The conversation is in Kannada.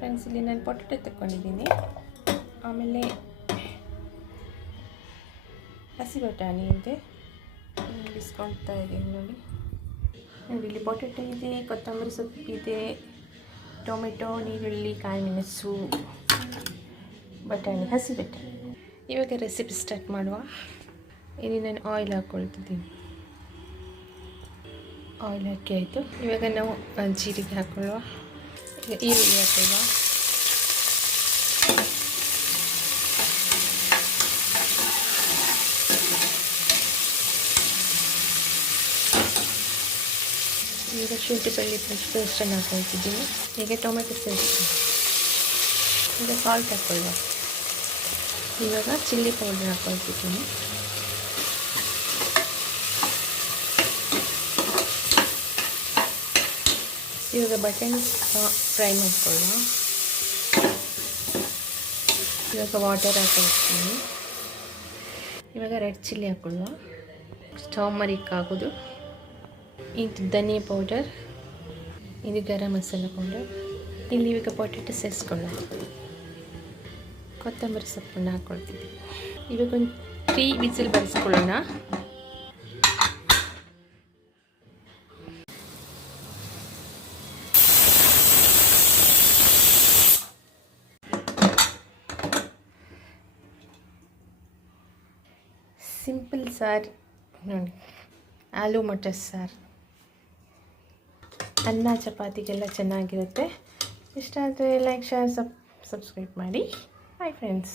ಫ್ರೆಂಡ್ಸ್, ಇಲ್ಲಿ ನಾನು ಪೊಟೆಟೊ ತಗೊಂಡಿದ್ದೀನಿ. ಆಮೇಲೆ ಹಸಿ ಬಟಾಣಿ ಇದೆ, ಬಿಸ್ಕೊಳ್ತಾ ಇದ್ದೀನಿ ನೋಡಿ. ಇಲ್ಲಿ ಪೊಟೆಟೊ ಇದೆ, ಕೊತ್ತಂಬರಿ ಸೊಪ್ಪಿದೆ, ಟೊಮೆಟೊ, ನೀರುಳ್ಳಿ, ಕಾಯಿ ಮೆಣಸು, ಬಟಾಣಿ, ಹಸಿ ಬಟಾಣಿ. ಇವಾಗ ರೆಸಿಪಿ ಸ್ಟಾರ್ಟ್ ಮಾಡುವ. ಇಲ್ಲಿ ನಾನು ಆಯಿಲ್ ಹಾಕ್ಕೊಳ್ತಿದ್ದೀನಿ. ಆಯಿಲ್ ಹಾಕಿ ಆಯಿತು. ಇವಾಗ ನಾವು ಜೀರಿಗೆ ಹಾಕ್ಕೊಳ್ಳುವ. ಈಗ ಈರುಳ್ಳಿ ಹಾಕೊಳ್ಳುವ. ಈಗ ಶುಂಠಿ ಬೆಳ್ಳುಳ್ಳಿ ಪೇಸ್ಟನ್ನು ಹಾಕ್ಕೊಳ್ತಿದ್ದೀನಿ. ಈಗ ಟೊಮೆಟೊ ಪೇಸ್ಟ್, ಈಗ ಸಾಲ್ಟ್ ಹಾಕ್ಕೊಳ್ಳುವ. ಇವಾಗ ಚಿಲ್ಲಿ ಪೌಡರ್ ಹಾಕ್ಕೊಳ್ತಿದ್ದೀನಿ. ಇವಾಗ ಬಟಾಣಿ ಫ್ರೈ ಮಾಡ್ಕೊಳ್ಳುವ. ಇವಾಗ ವಾಟರ್ ಹಾಕ್ಕೊಳ್ತೀನಿ. ಇವಾಗ ರೆಡ್ ಚಿಲ್ಲಿ ಹಾಕ್ಕೊಳ್ಳುವ. ಟರ್ಮರಿಕ್ ಹಾಕೋದು. ಇದು ಧನಿಯಾ ಪೌಡರ್, ಇದು ಗರಂ ಮಸಾಲ ಪೌಡರ್. ಇಲ್ಲಿ ಇವಾಗ ಪೊಟೆಟೊ ಸೇರಿಸ್ಕೊಳ್ಳುವ. ಕೊತ್ತಂಬರಿ ಸೊಪ್ಪನ್ನು ಹಾಕ್ಕೊಳ್ತಿದ್ವಿ. ಇವಾಗ ಒಂದು 3 ವಿಸಿಲ್ ಬರೆಸ್ಕೊಳ್ಳೋಣ. ಸಿಂಪಲ್ ಸಾರು ನೋಡಿ, ಆಲೂ ಮಟರ್ ಸಾರು. ಅನ್ನ ಚಪಾತಿಗೆಲ್ಲ ಚೆನ್ನಾಗಿರುತ್ತೆ. ಇಷ್ಟ ಆದರೆ ಲೈಕ್, ಶೇರ್, ಸಬ್ಸ್ಕ್ರೈಬ್ ಮಾಡಿ. Bye friends.